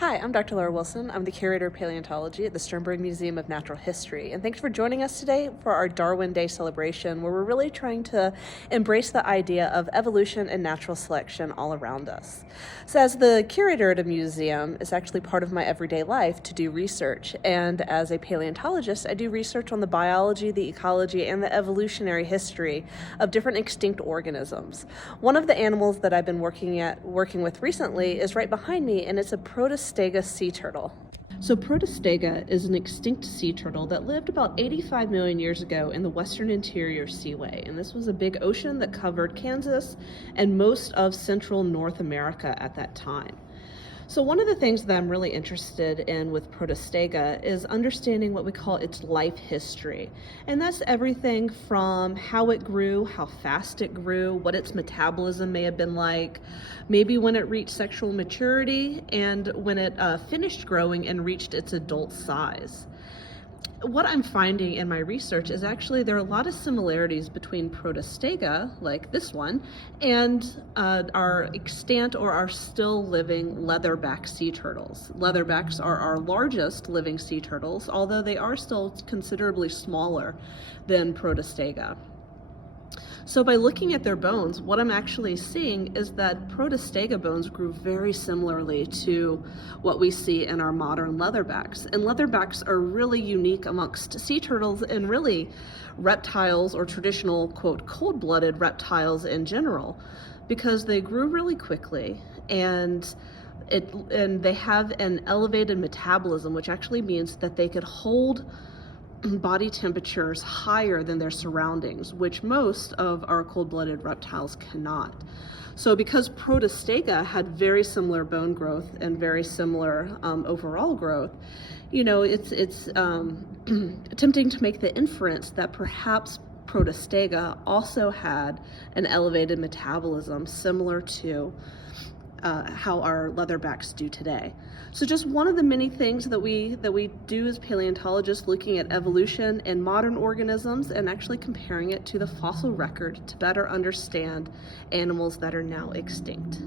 Hi, I'm Dr. Laura Wilson. I'm the Curator of Paleontology at the Sternberg Museum of Natural History. And thanks for joining us today for our Darwin Day celebration, where we're really trying to embrace the idea of evolution and natural selection all around us. So as the curator at a museum, it's actually part of my everyday life to do research. And as a paleontologist, I do research on the biology, the ecology, and the evolutionary history of different extinct organisms. One of the animals that I've been working with recently is right behind me, and it's a Protostega sea turtle. So Protostega is an extinct sea turtle that lived about 85 million years ago in the western interior seaway. And this was a big ocean that covered Kansas and most of central North America at that time. So one of the things that I'm really interested in with Protostega is understanding what we call its life history. And that's everything from how it grew, how fast it grew, what its metabolism may have been like, maybe when it reached sexual maturity, and when it finished growing and reached its adult size. What I'm finding in my research is actually there are a lot of similarities between Protostega, like this one, and our extant or our still living leatherback sea turtles. Leatherbacks are our largest living sea turtles, although they are still considerably smaller than Protostega. So by looking at their bones, what I'm actually seeing is that Protostega bones grew very similarly to what we see in our modern leatherbacks. And leatherbacks are really unique amongst sea turtles and really reptiles, or traditional, quote, cold-blooded reptiles in general, because they grew really quickly and they have an elevated metabolism, which actually means that they could hold body temperatures higher than their surroundings, which most of our cold-blooded reptiles cannot. So because Protostega had very similar bone growth and very similar overall growth, it's tempting to make the inference that perhaps Protostega also had an elevated metabolism similar to how our leatherbacks do today. So just one of the many things that we do as paleontologists, looking at evolution in modern organisms and actually comparing it to the fossil record to better understand animals that are now extinct.